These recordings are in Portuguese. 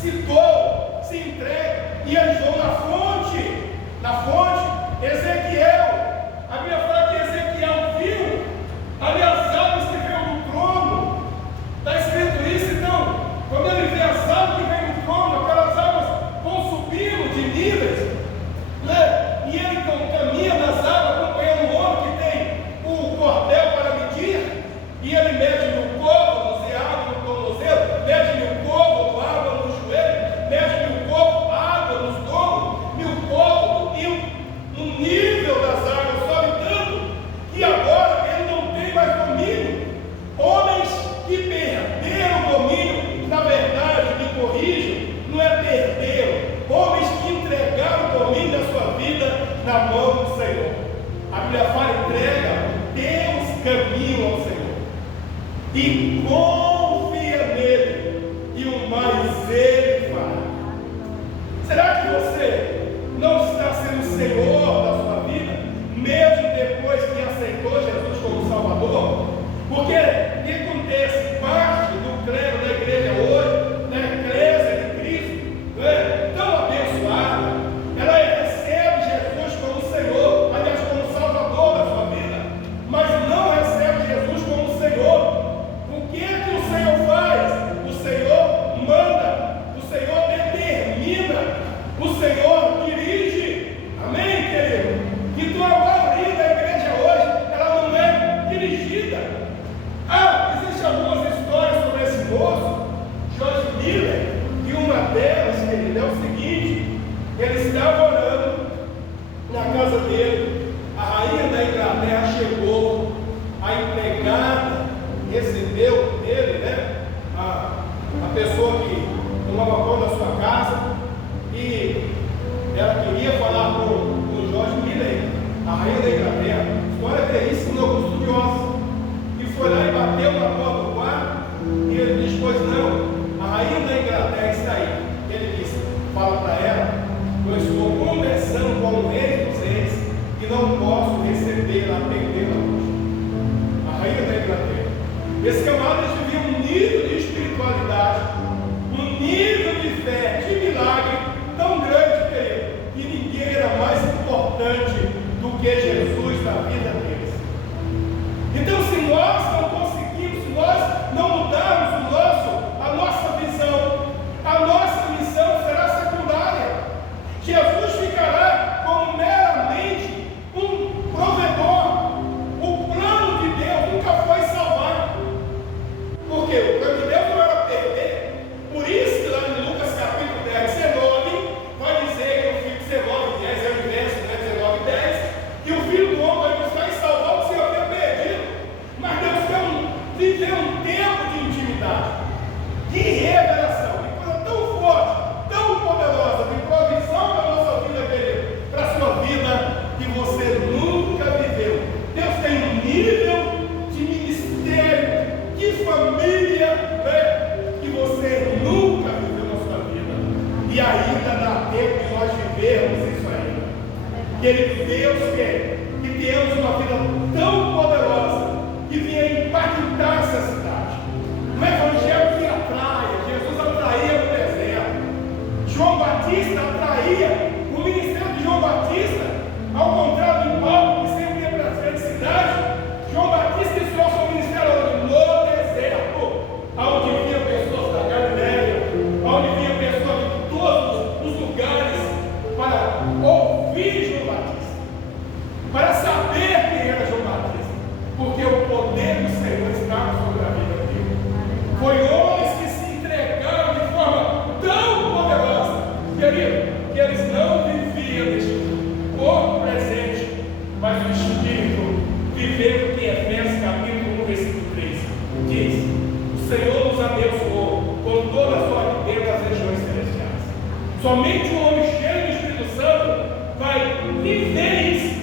se doam, se entregam, e eles vão na fonte, Ezequiel, a Bíblia fala que Ezequiel viu ali as águas que veio do trono, está escrito isso. Então, quando ele vê as águas que vêm do trono, aquelas águas vão subindo de níveis, né? E ele caminha nas águas, acompanhando o homem que tem o cordel para medir, e ele mede no côvado, e água no tornozelo, mede no côvado, água no joelho, mede no côvado, água nos lombos, no côvado, e o nível das águas sobe tanto, que agora ele não tem mais domínio. Homens que perderam o domínio, na verdade, me corrijam, não é perderam, homens que entregaram o domínio da sua vida na mão do Senhor. A Bíblia fala: entrega Deus caminho ao Senhor e confia nele, e o mais ele fará. Será que você não está sendo o Senhor da sua vida, mesmo depois que aceitou Jesus como Salvador? Porque o que acontece? Parte do clero da igreja hoje, da igreja de Cristo, né, tão abençoada, ela recebe Jesus como Senhor, aliás, como Salvador da sua vida, mas não recebe Jesus como Senhor. O que é que o Senhor faz? O Senhor manda, o Senhor determina, o Senhor dirige. Amém, querido? Então a maioria da igreja hoje, ela não é dirigida. Existem algumas histórias sobre esse moço, George Miller, e uma delas, querido, é o seguinte: ele estava orando na casa dele, a rainha da Inglaterra chegou, a empregada recebeu dele, né, a pessoa que tomava conta da sua casa, e ela queria falar com o George Miller, a rainha da Inglaterra. História veríssima, não estudiosa. E foi lá e bateu na porta do quarto, e ele disse: pois não, a rainha da Inglaterra está aí. Ele disse: fala para ela, eu estou conversando com o rei dos reis e não posso recebê-la, atendê-la hoje. A rainha da Inglaterra. Esse camarada vivia um nível de espiritualidade, um nível de fé, de milagre tão grande, querido, que ninguém era mais importante do que Jesus na vida deles. Então, se nós não conseguimos, se nós não mudarmos a nossa visão, a nossa missão será secundária. Jesus ficará como meramente um provedor. O plano de Deus nunca foi salvar. Porque o plano de Deus não era perder. Por isso que lá em Lucas capítulo 10, 19, vai dizer que o filho 19, 10 é o inverso, né? 19, 10, que o filho do homem vai buscar e salvar o que se havia perdido. Mas Deus quer viver um tempo de intimidade, de revelação, de coisa tão forte, tão poderosa, de provisão para a nossa vida, querido, para a sua vida que você nunca viveu. Deus tem um nível de ministério, de família, né, que você nunca viveu na sua vida. E ainda dá tempo de nós vivermos isso ainda. Querido, Deus quer que tenhamos uma vida tão poderosa que venha impactar essa cidade. O evangelho que atrai, Jesus atraía no deserto, João Batista atraía, o ministério de João Batista, ao contrário de Paulo, que sempre ia para as grandes cidades, João Batista iniciou seu ministério no deserto, onde vinham pessoas da Galileia, onde vinham pessoas de todos os lugares para ouvir João Batista, para saber quem era João Batista, porque o poder do Senhor estava sobre a vida dele. Foi homens que se entregaram de forma tão poderosa, querido, que eles não viviam neste corpo presente, mas o Espírito, vivendo que Efésios capítulo 1, versículo 3 diz: o Senhor nos abençoou com toda a sua riqueza nas regiões celestiais. Somente um homem cheio do Espírito Santo vai viver isso.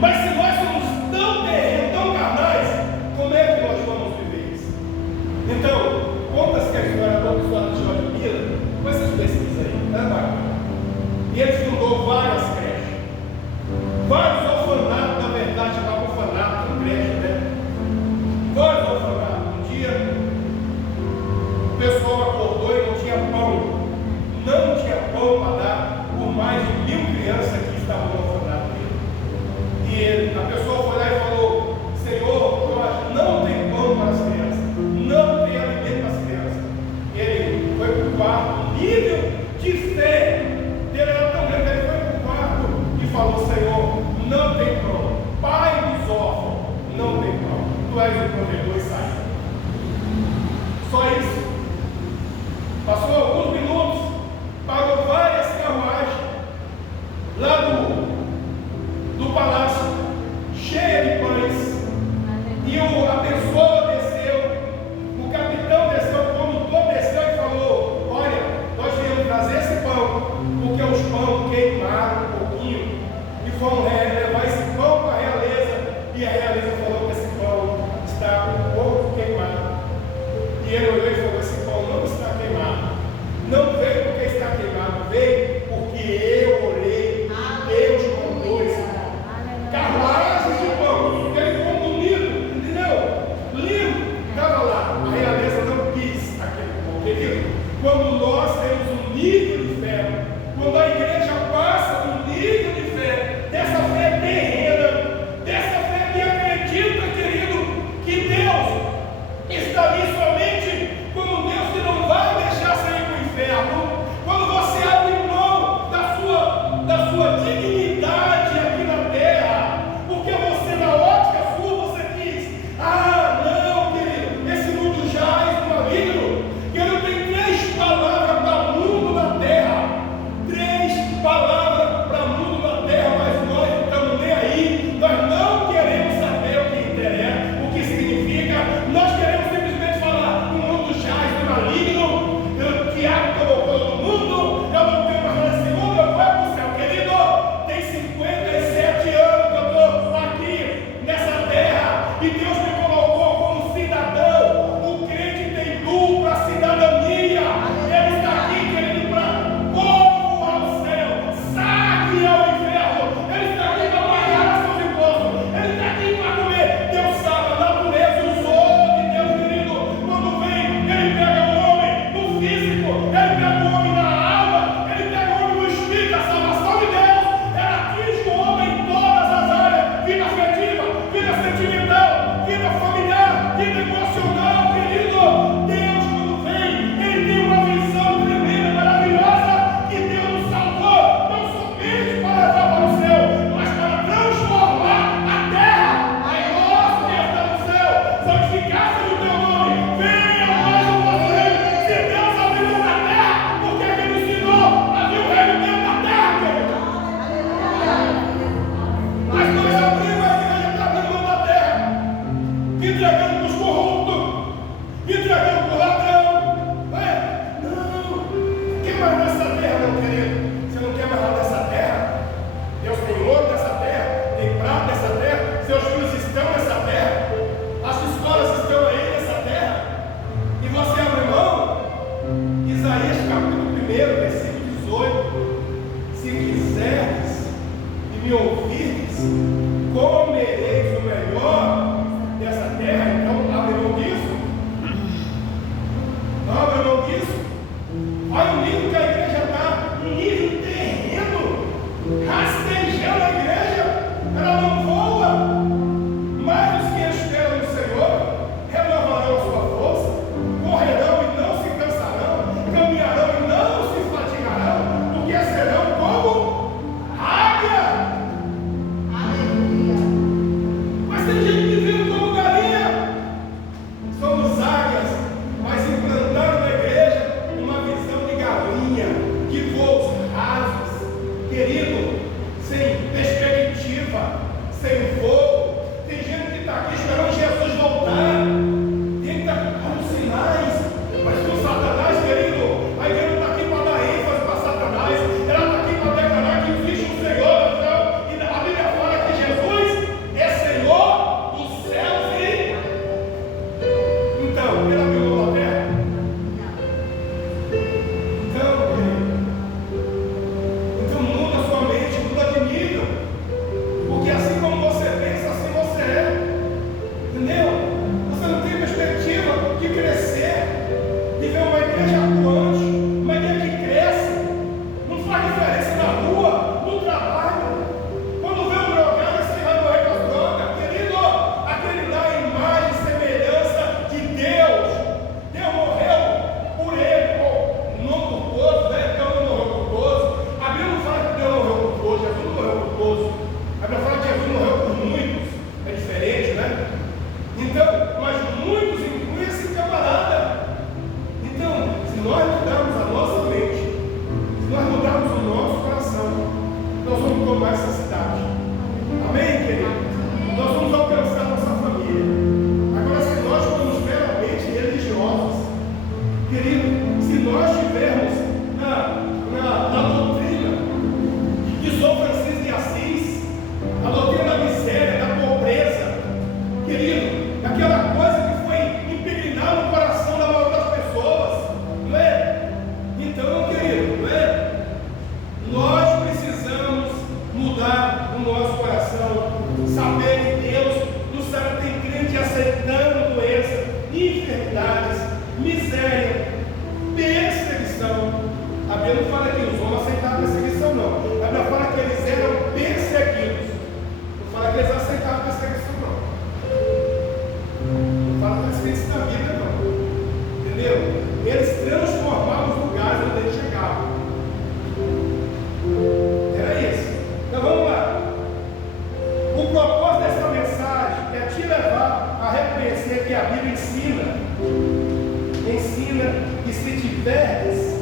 Mas se nós somos tão terrenos, tão carnais, como é que nós vamos viver isso? Então, conta-se que a história de George Miller, com essas pesquisas aí, né, bacana? E ele fundou várias creches, vários orfanatos, na verdade, chamava orfanato, creche, né? Vários orfanatos. Um dia, o pessoal acordou e não tinha pão. criança que estava no orfanato dele. E a pessoa foi lá e falou: Senhor, Jorge, não tem pão para as crianças, não tem alimento para as crianças. Ele foi para o quarto, o nível de fé dele era tão grande, ele foi para o quarto e falou: Senhor, não tem pão, Pai dos órfãos, não tem pão, tu és o provedor e sai. Só isso. Passou alguns minutos, parou várias carruagens lá do palácio, cheia de pães, e a pessoa desceu, o capitão desceu, o condutor desceu e falou: olha, nós viemos trazer esse pão, porque os pães queimaram um pouquinho, e foram levar esse pão para a realeza, e a realeza falou que esse pão está um pouco queimado. E ele olhou e falou: esse pão não está queimado, não veio porque está queimado, veio porque eu orei, Deus mandou esse pão. Carruagens de pão, aquele pão bonito, entendeu? Lindo, estava lá. A realeza não quis aquele pão, querido. Quando nós temos um nível de fé, quando a igreja passa um nível de fé, dessa fé terrena, dessa fé que acredita, querido, que Deus está ali somente como Deus que não vai deixar sair para o inferno. Quando você abre mão da sua dignidade aqui na terra, porque você, na ótica sua, você diz: ah, não, querido, esse mundo jaz no maligno. Eu tenho 3 palavras miséria, perseguição. A Bíblia não fala que os homens aceitavam perseguição, não. A Bíblia fala que eles eram perseguidos. Não fala que eles aceitavam perseguição, não. Não fala perseguição na Bíblia, não. Entendeu? Eles transformavam os lugares onde eles chegavam. Era isso. Então vamos lá. O propósito dessa mensagem é te levar a reconhecer que a Bíblia ensina que se tiveres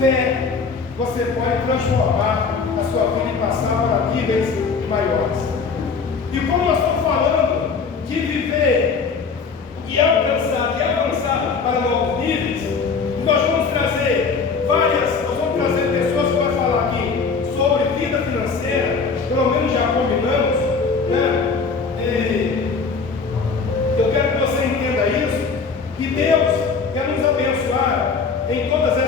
fé, você pode transformar a sua vida e passar para níveis maiores. E como nós estamos falando de viver e alcançar e avançar para novos níveis, nós vamos trazer pessoas que vão falar aqui sobre vida financeira, pelo menos já combinamos, né? Eu quero que você entenda isso, que Deus quer nos abençoar em todas